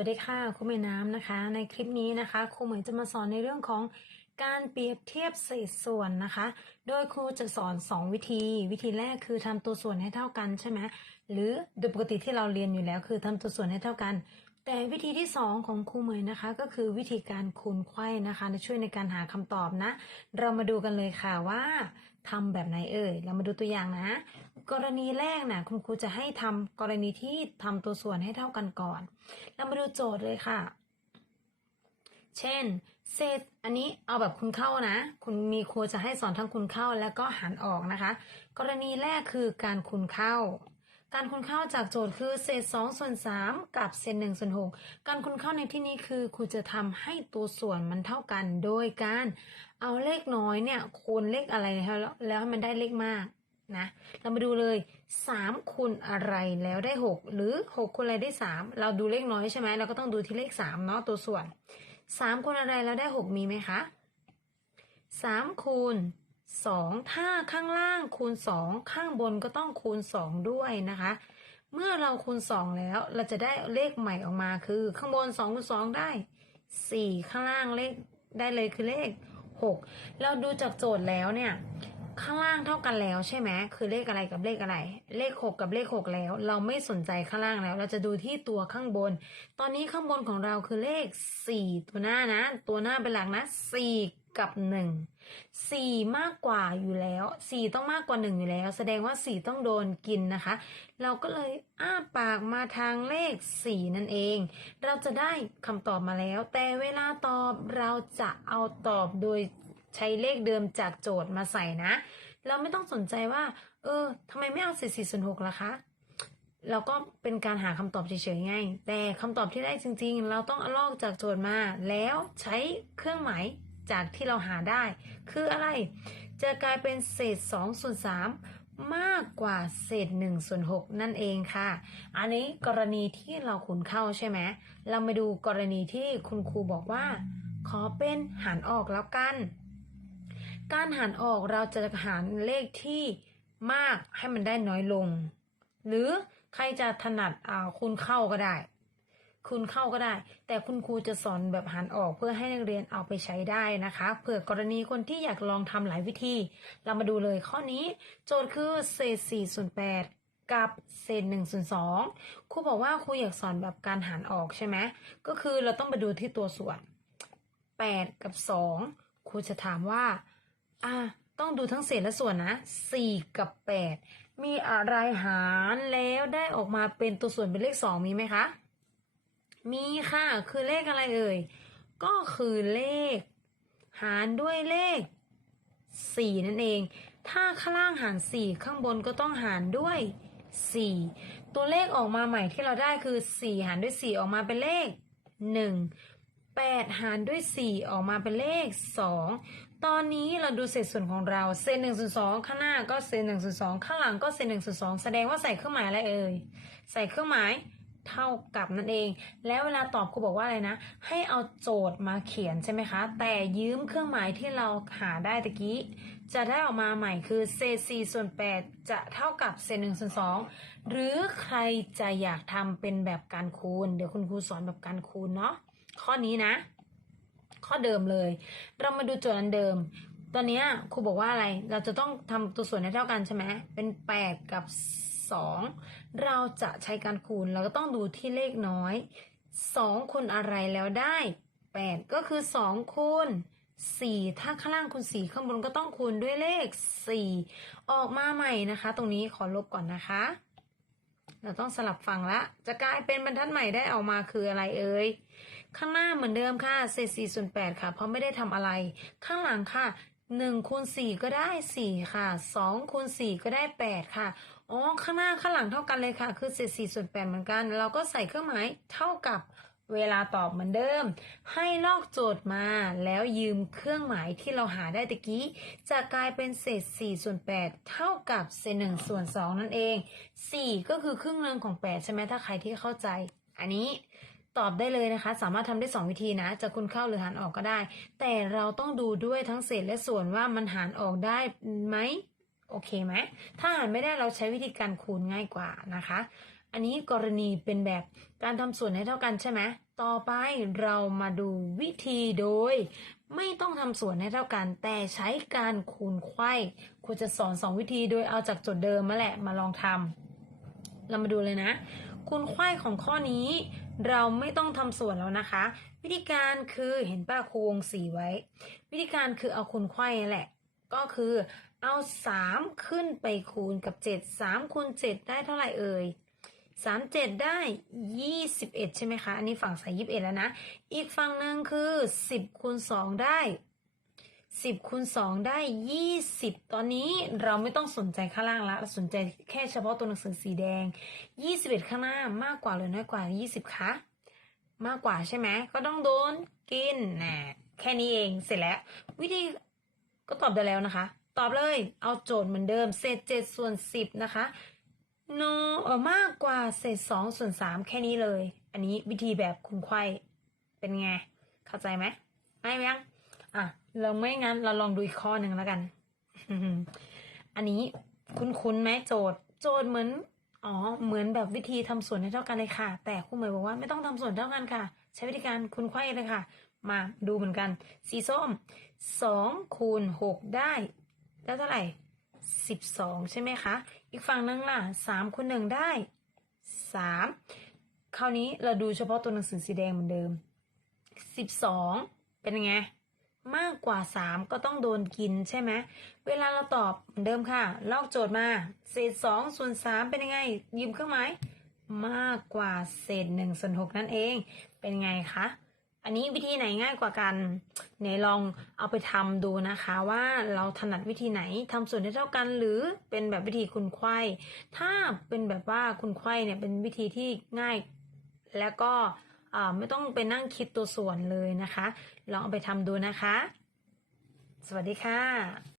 วัสดีค่ะครูเหมยน้ำนะคะ ในคลิปนี้นะคะครูเหมยจะมาสอนในเรื่องของการเปรียบเทียบเศษส่วนนะคะ โดยครูจะสอน 2 วิธี วิธีแรกคือทำตัวส่วนให้เท่ากันใช่ไหมหรือโดยปกติที่เราเรียนอยู่แล้ว คือทำตัวส่วนให้เท่ากัน แต่วิธีที่ 2 ของครูเหมยนะคะ ก็คือวิธีการคูณไข้นะคะช่วยในการหาคำตอบนะ เรามาดูกันเลยค่ะว่าทำแบบไหนเอ่ยเรามาดูตัวอย่างนะ กรณีแรกนะคุณครูจะให้ทำกรณีที่ทำตัวส่วนให้เท่ากันก่อน เรามาดูโจทย์เลยค่ะ เช่น เศษ อันนี้เอาแบบคุณเข้านะ คุณมีครูจะให้สอนทั้งคุณเข้าแล้วก็หารออกนะคะ กรณีแรกคือการคูณเข้า การคูณเข้าจากโจทย์คือเศษ2ส่วน3กับเศษ1ส่วน6การคูณเข้าในที่นี้คือครูจะทำให้ตัวส่วนมันเท่ากัน โดยการเอาเลขน้อยเนี่ยคูณเลขอะไรแล้วแล้วให้มันได้เลขมาก นะ เรามาดูเลย3คูณอะไรแล้วได้ 6 หรือ 6คูณอะไรได้ 3 เราดูเลขน้อยใช่ไหมเราก็ต้องดูที่เลข3เนาะตัวส่วน 3คูณอะไรแล้วได้ 6 มีไหมคะ3คูณ2 ถ้าข้างล่างคูณ 2 ข้างบนก็ต้องคูณ 2 ด้วยนะคะ เมื่อเราคูณ 2 แล้วเราจะได้เลขใหม่ออกมาคือ ข้างบน2คูณ2ได้ 4 ข้างล่างเลขได้เลยคือเลข 6 เราดูจากโจทย์แล้วเนี่ย ข้างล่างเท่ากันแล้วใช่ไหมคือเลขอะไรกับเลขอะไร เลข6กับเลข6แล้ว เราไม่สนใจข้างล่างแล้ว เราจะดูที่ตัวข้างบน ตอนนี้ข้างบนของเราคือเลข4ตัวหน้านะ ตัวหน้าเป็นหลักนะ4กับ1 4มากกว่าอยู่แล้ว4ต้องมากกว่า1อยู่แล้ว แสดงว่า4ต้องโดนกินนะคะ เราก็เลยอ้าปากมาทางเลข4นั่นเอง เราจะได้คำตอบมาแล้ว แต่เวลาตอบเราจะเอาตอบโดย ใช้เลขเดิมจากโจทย์มาใส่นะ เราไม่ต้องสนใจว่า เออทำไมไม่เอาสี่สี่ส่วนหกล่ะคะเราก็เป็นการหาคำตอบเฉยๆไง แต่คำตอบที่ได้จริงๆ เราต้องเอาลอกจากโจทย์มา แล้วใช้เครื่องหมายจากที่เราหาได้ คืออะไร จะกลายเป็นเศษ2ส่วน3มากกว่าเศษ1ส่วน6นั่นเองค่ะ อันนี้กรณีที่เราคูณเข้าใช่ไหม เรามาดูกรณีที่คุณครูบอกว่า ขอเป็นหารออกแล้วกัน การหารออกเราจะหารเลขที่มากให้มันได้น้อยลง หรือใครจะถนัดอ่าคูณเข้าก็ได้ คูณเข้าก็ได้ แต่คุณครูจะสอนแบบหารออกเพื่อให้นักเรียนเอาไปใช้ได้นะคะเผื่อกรณีคนที่อยากลองทำหลายวิธี เรามาดูเลยข้อนี้ โจทย์คือเศษ4ส่วน8กับเศษ1ส่วน2ครูบอกว่าครูอยากสอนแบบการหารออกใช่ไหมก็คือเราต้องไปดูที่ตัวส่วน8กับ2ครูจะถามว่า อะต้องดูทั้งเศษและส่วนนะ4กับ8มีอะไรหารแล้วได้ออกมาเป็นตัวส่วนเป็นเลข2มีไหมคะ มีค่ะ คือเลขอะไรเอ่ย ก็คือเลข หารด้วยเลข4นั่นเอง ถ้าข้างล่างหาร4ข้างบนก็ต้องหารด้วย4ตัวเลขออกมาใหม่ที่เราได้คือ4หารด้วย4ออกมาเป็นเลข1 8หารด้วย4ออกมาเป็นเลข2 ตอนนี้เราดูเศษส่วนของเราเศษ1ส่วน2ข้างหน้าก็เศษ1ส่วน2ข้างหลังก็เศษ1ส่วน2แสดงว่าใส่เครื่องหมายอะไรเอ่ยใส่เครื่องหมายเท่ากับนั่นเอง แล้วเวลาตอบครูบอกว่าอะไรนะ ให้เอาโจทย์มาเขียนใช่ไหมคะ แต่ยืมเครื่องหมายที่เราหาได้ตะกี้ จะได้ออกมาใหม่คือเศษ4ส่วน8จะเท่ากับเศษ1ส่วน2หรือใครจะอยากทำเป็นแบบการคูณ เดี๋ยวคุณครูสอนแบบการคูณเนาะข้อนี้นะ ข้อเดิมเลย เรามาดูโจทย์อันเดิม ตอนนี้ครูบอกว่าอะไร เราจะต้องทำตัวส่วนให้เท่ากันใช่ไหมเป็น 8 กับ 2 เราจะใช้การคูณ เราก็ต้องดูที่เลขน้อย 2คูณอะไรแล้วได้ 8 ก็คือ 2คูณ4 ถ้าข้างล่างคูณ4ข้างบนก็ต้องคูณด้วยเลข 4 ออกมาใหม่นะคะ ตรงนี้ขอลบก่อนนะคะ เราต้องสลับฝั่งละ จะกลายเป็นบรรทัดใหม่ได้ออกมาคืออะไรเอ่ย ข้างหน้าเหมือนเดิมค่ะ เศษ4ส่วน8ค่ะ เพราะไม่ได้ทำอะไร ข้างหลังค่ะ1คูณ4ก็ได้4ค่ะ2คูณ4ก็ได้8ค่ะอ๋อข้างหน้าข้างหลังเท่ากันเลยค่ะ คือเศษ4ส่วน8เหมือนกัน เราก็ใส่เครื่องหมายเท่ากับเวลาตอบเหมือนเดิม ให้ลอกโจทย์มาแล้วยืมเครื่องหมายที่เราหาได้ตะกี้ จะกลายเป็นเศษ4ส่วน8เท่ากับเศษ1ส่วน2นั่นเอง 4 ก็คือครึ่งหนึ่งของ 8 ใช่ไหมถ้าใครที่เข้าใจ อันนี้ ตอบได้เลยนะคะ สามารถทำได้ 2 วิธีนะจะคูณเข้าหรือหารออกก็ได้ แต่เราต้องดูด้วยทั้งเศษและส่วนว่ามันหารออกได้ไหมโอเคไหมถ้าหารไม่ได้เราใช้วิธีการคูณง่ายกว่านะคะ อันนี้กรณีเป็นแบบการทำส่วนให้เท่ากันใช่ไหมต่อไปเรามาดูวิธีโดย ไม่ต้องทำส่วนให้เท่ากัน แต่ใช้การคูณไข้ครูจะสอนสองวิธีโดยเอาจากโจทย์เดิมมาแหละมาลองทำเรามาดูเลยนะ คูณไข้ของข้อนี้ เราไม่ต้องทำส่วนแล้วนะคะ วิธีการคือเห็นป้าครูวงสีไว้ วิธีการคือเอาคูณไข่แหละ ก็คือเอา3ขึ้นไปคูณกับ7 3คูณ7ได้เท่าไหร่เอ่ย3 7ได้21ใช่ไหมคะ อันนี้ฝั่งใส่21แล้วนะ อีกฝั่งหนึ่งคือ10คูณ2ได้ 10คูณ2ได้ 20 ตอนนี้เราไม่ต้องสนใจข้างล่างละสนใจแค่เฉพาะตัวหนังสือสีแดง 21 ข้างหน้ามากกว่าหรือน้อยกว่า 20 คะ มากกว่าใช่ไหมก็ต้องโดนกินนะแค่นี้เองเสร็จแล้ว วิธีก็ตอบได้แล้วนะคะ ตอบเลยเอาโจทย์เหมือนเดิม เศษ 7 ส่วน 10 นะคะโนเออมากกว่าเศษ 2 ส่วน 3 แค่นี้เลย อันนี้วิธีแบบคุณไข้เป็นไง เข้าใจไหมไม่ยัง อะเราไม่งั้นเราลองดูอีกข้อหนึ่งแล้วกัน อันนี้คุ้นๆไหมโจทย์ โจทย์เหมือน อ๋อ เหมือนแบบวิธีทำส่วนให้เท่ากันเลยค่ะ แต่ครูเหมยบอกว่าไม่ต้องทำส่วนเท่ากันค่ะ ใช้วิธีการคูณไข้เลยค่ะ มาดูเหมือนกัน สีส้มสองคูณหกได้ได้เท่าไหร่สิบสองใช่ไหมคะ อีกฝั่งนึงล่ะสามคูณหนึ่งได้สามคราวนี้เราดูเฉพาะตัวหนังสือสีแดงเหมือนเดิมสิบสองเป็นยังไง มากกว่า 3 ก็ต้องโดนกินใช่ไหมเวลาเราตอบเดิมค่ะ ลอกโจทย์มา เศษ2ส่วน3เป็นยังไง ยืมเครื่องหมายมากกว่าเศษ1ส่วน6นั่นเอง เป็นไงคะ อันนี้วิธีไหนง่ายกว่ากันไหนลองเอาไปทำดูนะคะว่าเราถนัดวิธีไหนทำส่วนให้เท่ากัน หรือเป็นแบบวิธีคุณไขว้ถ้าเป็นแบบว่าคุณไขว้เนี่ยเป็นวิธีที่ง่าย แล้วก็ ไม่ต้องไปนั่งคิดตัวส่วนเลยนะคะ ลองเอาไปทำดูนะคะ สวัสดีค่ะ